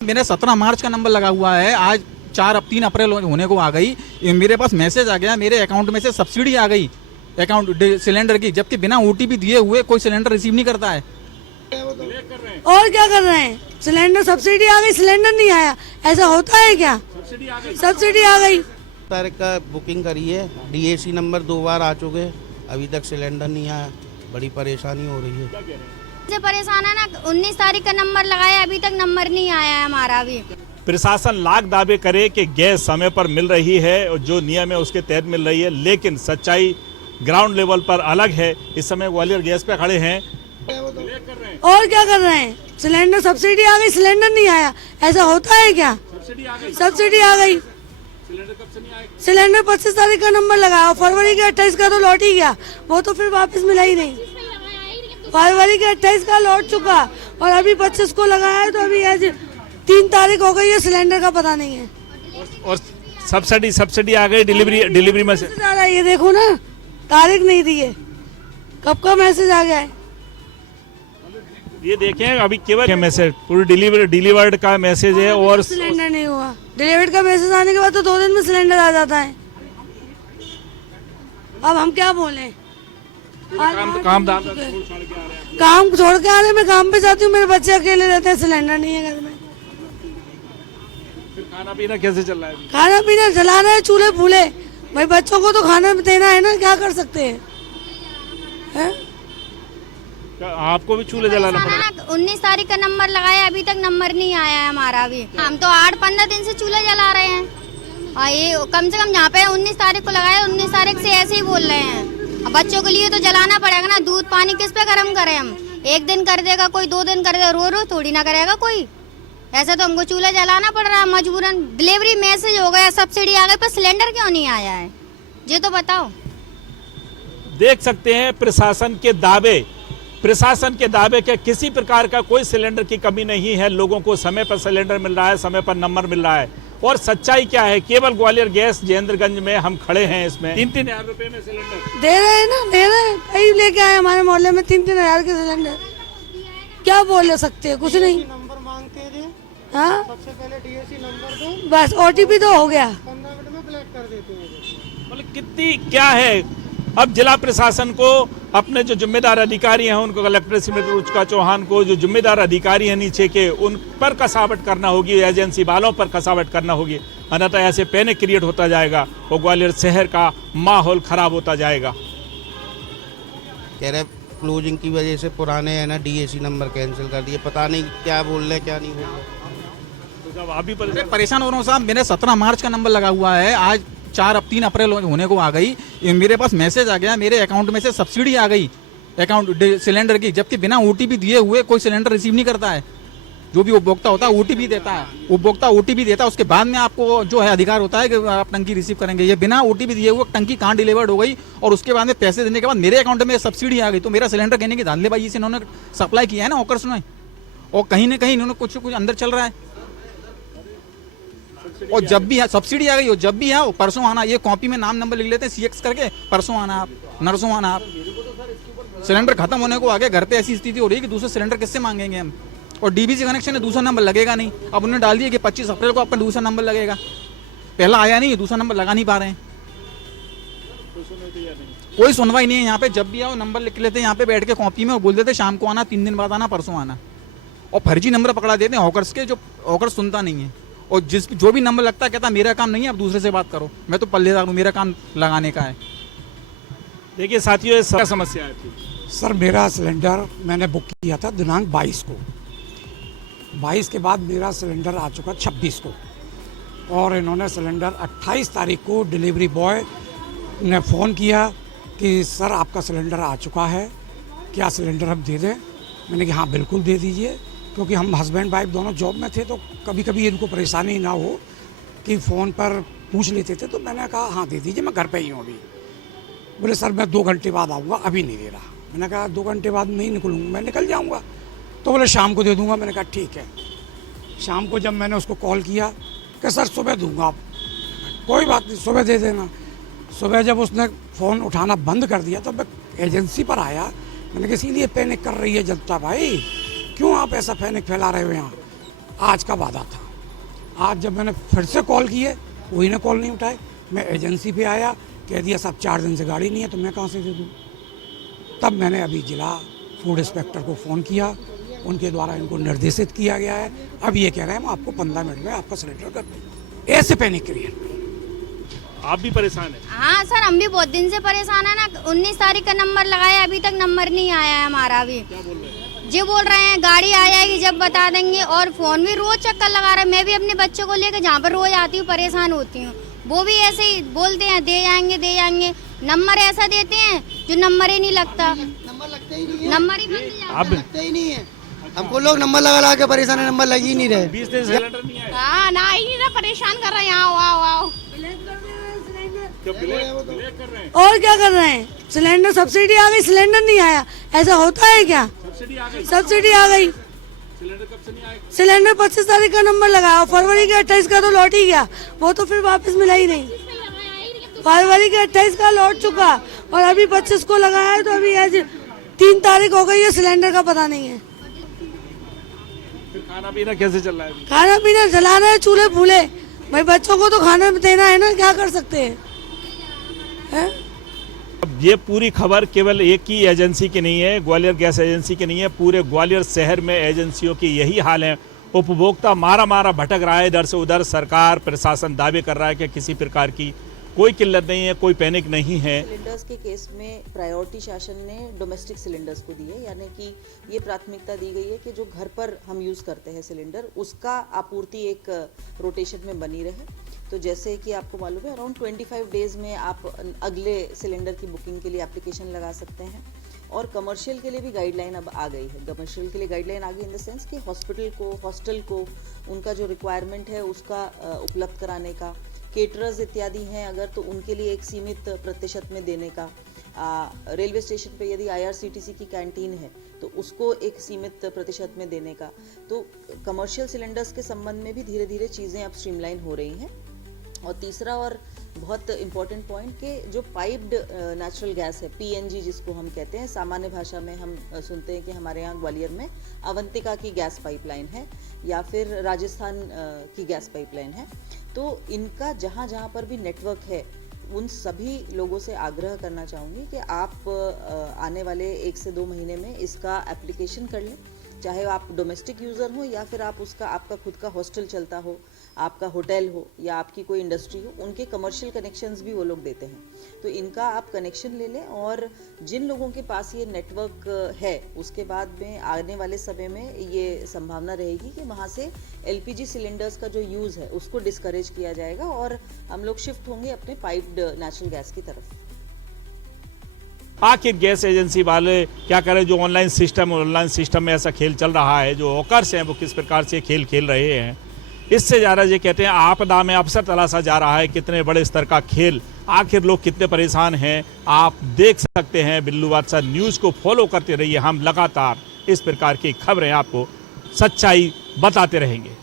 मेरा 17 मार्च का नंबर लगा हुआ है, आज 3 अप्रैल होने को आ गई, मेरे पास मैसेज आ गया, मेरे अकाउंट में से सब्सिडी आ गई अकाउंट सिलेंडर की, जबकि बिना ओटीपी दिए हुए कोई सिलेंडर रिसीव नहीं करता है। और क्या कर रहे हैं? सिलेंडर सब्सिडी आ गई, सिलेंडर नहीं आया, ऐसा होता है क्या? सब्सिडी आ गई। तारीख का बुकिंग करी है, डीएसी नंबर 2 बार आ चुके, अभी तक सिलेंडर नहीं आया, बड़ी परेशानी हो रही है। से परेशान है ना, 19 तारीख का नंबर लगाया, अभी तक नंबर नहीं आया है हमारा भी। प्रशासन लाख दावे करे कि गैस समय पर मिल रही है और जो नियम है उसके तहत मिल रही है, लेकिन सच्चाई ग्राउंड लेवल पर अलग है। इस समय ग्वालियर गैस पे खड़े हैं। और क्या कर रहे हैं? सिलेंडर सब्सिडी आ गई, सिलेंडर नहीं आया, ऐसा होता है क्या? सब्सिडी आ गई। सिलेंडर 25 तारीख का नंबर लगाया, फरवरी के 28 का तो लौट ही गया, वो तो फिर वापस मिला ही नहीं। फरवरी के 28 का लौट चुका और अभी 25 को लगाया है, तो अभी आज 3 तारीख हो गई है, सिलेंडर का पता नहीं है। और सब्सिडी आ गई, डिलीवरी में से ये देखो ना, तारीख नहीं दी है, कब का मैसेज आ गया है। ये देखें, अभी केवल मैसेज पूरी डिलीवर्ड का मैसेज है और सिलेंडर नहीं हुआ। डिलीवर्ड का मैसेज आने के बाद तो 2 दिन में सिलेंडर आ जाता है। अब हम क्या बोलें? काम छोड़ के आ रहे, मैं काम पे जाती हूँ, मेरे बच्चे अकेले रहते हैं, सिलेंडर नहीं है घर में। फिर खाना पीना कैसे चल रहा है? खाना पीना जला रहे हैं, चूल्हे फूले, भाई बच्चों को तो खाना देना है ना, क्या कर सकते हैं? आपको भी चूल्हे जलाना पड़ा? 19 तारीख का नंबर लगाया, अभी तक नंबर नहीं आया है हमारा भी। हम तो 8-15 दिन से चूल्हा जला रहे हैं और ये कम से कम यहाँ पे 19 तारीख को लगाया, 19 तारीख से ऐसे ही बोल रहे हैं। अब बच्चों के लिए तो जलाना पड़ेगा ना, दूध पानी किस पे गर्म करें हम? 1 दिन कर देगा कोई, 2 दिन कर देगा, रो थोड़ी ना करेगा कोई। ऐसा तो हमको चूल्हा जलाना पड़ रहा है मजबूरन। डिलीवरी मैसेज हो गया, सब्सिडी आ गई, पर सिलेंडर क्यों नहीं आया है, ये तो बताओ। देख सकते हैं प्रशासन के दावे के किसी प्रकार का कोई सिलेंडर की कमी नहीं है। लोगों को समय पर सिलेंडर मिल रहा है, समय पर नंबर मिल रहा है। और सच्चाई क्या है? केवल ग्वालियर गैस जयेंद्रगंज में हम खड़े हैं, इसमें 3-3 हजार रुपए में सिलेंडर दे रहे हैं ना, दे रहे हैं। कई लेके आए हमारे मोहल्ले में 3-3 हजार के सिलेंडर। क्या बोल सकते हैं? कुछ नहीं। नंबर मांगते थे, हाँ, सबसे पहले डीएसी नंबर दो, बस ओटीपी तो हो गया, 15 मिनट में ब्लैक कर देते हैं। मतलब कितनी क्या है? अब जिला प्रशासन को अपने जो जिम्मेदार अधिकारी हैं, उनको कलेक्टर श्रीमती रुचिका चौहान को, जो जिम्मेदार अधिकारी हैं नीचे के, उन पर कसावट करना होगी, एजेंसी वालों पर कसावट करना होगी, अन्यथा ऐसे पैनिक क्रिएट होता जाएगा और ग्वालियर शहर का माहौल खराब होता जाएगा। कह रहे क्लोजिंग की वजह से पुराने है ना डीएसी नंबर कैंसिल कर दिए, पता नहीं क्या बोल रहे क्या नहीं बोल रहे। तो आप भी परेशान हो रहा हूँ साहब, मेरा 17 मार्च का नंबर लगा हुआ है, आज 3 अप्रैल होने को आ गई, मेरे पास मैसेज आ गया, मेरे अकाउंट में से सब्सिडी आ गई अकाउंट सिलेंडर की, जबकि बिना ओटीपी दिए हुए कोई सिलेंडर रिसीव नहीं करता है। जो भी उपभोक्ता होता है ओटीपी देता है, उपभोक्ता ओटीपी देता है, उसके बाद में आपको जो है अधिकार होता है कि आप टंकी रिसीव करेंगे। ये बिना ओटीपी दिए हुए टंकी कहाँ डिलीवर्ड हो गई और उसके बाद में पैसे देने के बाद मेरे अकाउंट में सब्सिडी आ गई, तो मेरा सिलेंडर कहने की धांधलेबाजी से इन्होंने सप्लाई किया है ना ऑकर्स में, और कहीं ना कहीं इन्होंने कुछ अंदर चल रहा है। और जब भी सब्सिडी आ गई हो, जब भी आओ परसों आना, ये कॉपी में नाम नंबर लिख लेते हैं CX करके, परसों आना आप, नरसों आना आप। सिलेंडर खत्म होने को आ गया, घर पे ऐसी स्थिति हो रही है कि दूसरे सिलेंडर किससे मांगेंगे हम? और डीबीसी कनेक्शन है, दूसरा नंबर लगेगा नहीं। अब उन्होंने डाल दिया कि 25 अप्रैल को आपका दूसरा नंबर लगेगा, पहला आया नहीं, दूसरा नंबर लगा नहीं पा रहे हैं, कोई सुनवाई नहीं है यहाँ पे। जब भी आओ नंबर लिख लेते हैं यहाँ पे बैठ के कॉपी में और बोल देते शाम को आना, 3 दिन बाद आना, परसों आना, और फर्जी नंबर पकड़ा देते हैं हॉकर्स के, जो हॉकर सुनता नहीं है। और जो भी नंबर लगता है कहता मेरा काम नहीं है, आप दूसरे से बात करो, मैं तो पल्लेदार हूँ, मेरा काम लगाने का है। देखिए साथियों, ये क्या समस्या है? सर मेरा सिलेंडर मैंने बुक किया था दिनांक 22 को, 22 के बाद मेरा सिलेंडर आ चुका 26 को, और इन्होंने सिलेंडर 28 तारीख को डिलीवरी बॉय ने फ़ोन किया कि सर आपका सिलेंडर आ चुका है, क्या सिलेंडर हम दे दें? मैंने कहा हाँ बिल्कुल दे दीजिए, क्योंकि हम हस्बैंड वाइफ दोनों जॉब में थे, तो कभी कभी इनको परेशानी ना हो कि फ़ोन पर पूछ लेते थे, तो मैंने कहा हाँ दे दीजिए, मैं घर पे ही हूँ अभी। बोले सर मैं 2 घंटे बाद आऊँगा, अभी नहीं दे रहा। मैंने कहा 2 घंटे बाद नहीं निकलूँगा, मैं निकल जाऊँगा। तो बोले शाम को दे दूँगा। मैंने कहा ठीक है। शाम को जब मैंने उसको कॉल किया कि सर सुबह दूँगा, आप कोई बात नहीं सुबह दे देना। सुबह जब उसने फ़ोन उठाना बंद कर दिया तो मैं एजेंसी पर आया, मैंने कहा इसीलिए पैनिक कर रही है जनता भाई, क्यों आप ऐसा पैनिक फैला रहे हो यहाँ? आज का वादा था। आज जब मैंने फिर से कॉल किए, कोई ने कॉल नहीं उठाए। मैं एजेंसी पे आया, कह दिया साहब 4 दिन से गाड़ी नहीं है, तो मैं कहाँ से दे दूँ। तब मैंने अभी जिला फूड इंस्पेक्टर को फ़ोन किया, उनके द्वारा इनको निर्देशित किया गया है। अब ये कह रहे हैं हम आपको 15 मिनट में आपका सिलेंडर कर देंगे। ऐसे पैनिक क्रिएट। आप भी परेशान हैं? हाँ सर, हम भी बहुत दिन से परेशान है ना। 19 तारीख का नंबर लगाया, अभी तक नंबर नहीं आया है हमारा भी। क्या बोल रहे हैं? जी बोल रहे हैं गाड़ी आ जाएगी जब बता देंगे, और फोन भी रोज चक्कर लगा रहे हैं। मैं भी अपने बच्चों को लेकर जहाँ पर रोज आती हूँ परेशान होती हूँ, वो भी ऐसे ही बोलते हैं दे जाएंगे। नंबर ऐसा देते हैं जो नंबर ही नहीं लगता, नंबर लगते ही नहीं है, नंबर ही बंद हो जाता है। अब लगते ही नहीं है। हमको लोग नंबर लगा के परेशान है, नंबर लग ही नहीं रहे। 20 दिन सिलेंडर नहीं आया। हाँ ना, ही नहीं ना, परेशान कर रहे हैं। आओ क्या ब्लैक कर रहे हैं? और क्या कर रहे हैं? सिलेंडर सब्सिडी आ गई, सिलेंडर नहीं आया। ऐसा होता है क्या? सब्सिडी आ गई। सब्सिडी आ गई। सिलेंडर कब से नहीं आएगा? सिलेंडर 25 तारीख का नंबर लगाया, फरवरी के 28 का तो लौट ही गया, वो तो फिर वापस मिला ही नहीं। फरवरी के 28 का लौट चुका और अभी 25 को लगाया है, तो अभी आज 3 तारीख हो गई है, सिलेंडर का पता नहीं है। फिर खाना पीना कैसे चल रहा है? खाना पीना जलाना है, चूल्हे फूले। भाई बच्चों को तो खाना देना है ना, क्या कर सकते हैं? अब ये पूरी खबर केवल एक ही एजेंसी की नहीं है, ग्वालियर गैस एजेंसी की नहीं है। पूरे ग्वालियर शहर में एजेंसियों की यही हाल है। उपभोक्ता मारा भटक रहा है इधर से उधर। सरकार प्रशासन दावे कर रहा है कि किसी प्रकार की कोई किल्लत नहीं है, कोई पैनिक नहीं है। सिलेंडर्स के केस में प्रायोरिटी शासन ने डोमेस्टिक सिलेंडर्स को दी है, यानी कि ये प्राथमिकता दी गई है कि जो घर पर हम यूज़ करते हैं सिलेंडर, उसका आपूर्ति एक रोटेशन में बनी रहे। तो जैसे कि आपको मालूम है, अराउंड 25 डेज में आप अगले सिलेंडर की बुकिंग के लिए एप्लीकेशन लगा सकते हैं। और कमर्शियल के लिए भी गाइडलाइन अब आ गई है। कमर्शियल के लिए गाइडलाइन आ गई इन द सेंस कि हॉस्पिटल को, हॉस्टल को उनका जो रिक्वायरमेंट है उसका उपलब्ध कराने का, केटरर्स इत्यादि हैं अगर, तो उनके लिए एक सीमित प्रतिशत में देने का। रेलवे स्टेशन पे यदि IRCTC की कैंटीन है तो उसको एक सीमित प्रतिशत में देने का। तो कमर्शियल सिलेंडर्स के संबंध में भी धीरे धीरे चीज़ें अब स्ट्रीमलाइन हो रही हैं। और तीसरा और बहुत इम्पॉर्टेंट पॉइंट कि जो पाइप्ड नेचुरल गैस है, PNG जिसको हम कहते हैं, सामान्य भाषा में हम सुनते हैं कि हमारे यहाँ ग्वालियर में अवंतिका की गैस पाइपलाइन है या फिर राजस्थान की गैस पाइपलाइन है। तो इनका जहाँ जहाँ पर भी नेटवर्क है, उन सभी लोगों से आग्रह करना चाहूँगी कि आप आने वाले 1 से 2 महीने में इसका एप्लीकेशन कर लें। चाहे आप डोमेस्टिक यूज़र हो या फिर आपका खुद का हॉस्टल चलता हो, आपका होटल हो या आपकी कोई इंडस्ट्री हो, उनके कमर्शियल कनेक्शंस भी वो लोग देते हैं। तो इनका आप कनेक्शन ले लें। और जिन लोगों के पास ये नेटवर्क है, उसके बाद में आने वाले समय में ये संभावना रहेगी कि वहाँ से LPG सिलेंडर्स का जो यूज़ है उसको डिस्करेज किया जाएगा और हम लोग शिफ्ट होंगे अपने पाइप्ड नेचुरल गैस की तरफ। आखिर गैस एजेंसी वाले क्या करें? जो ऑनलाइन सिस्टम में ऐसा खेल चल रहा है, जो हॉकर्स हैं वो किस प्रकार से खेल खेल रहे हैं, इससे ज़्यादा ये कहते हैं आपदा में अवसर तलाशा जा रहा है। कितने बड़े स्तर का खेल, आखिर लोग कितने परेशान हैं, आप देख सकते हैं। बिल्लू बादशाह न्यूज़ को फॉलो करते रहिए। हम लगातार इस प्रकार की खबरें आपको सच्चाई बताते रहेंगे।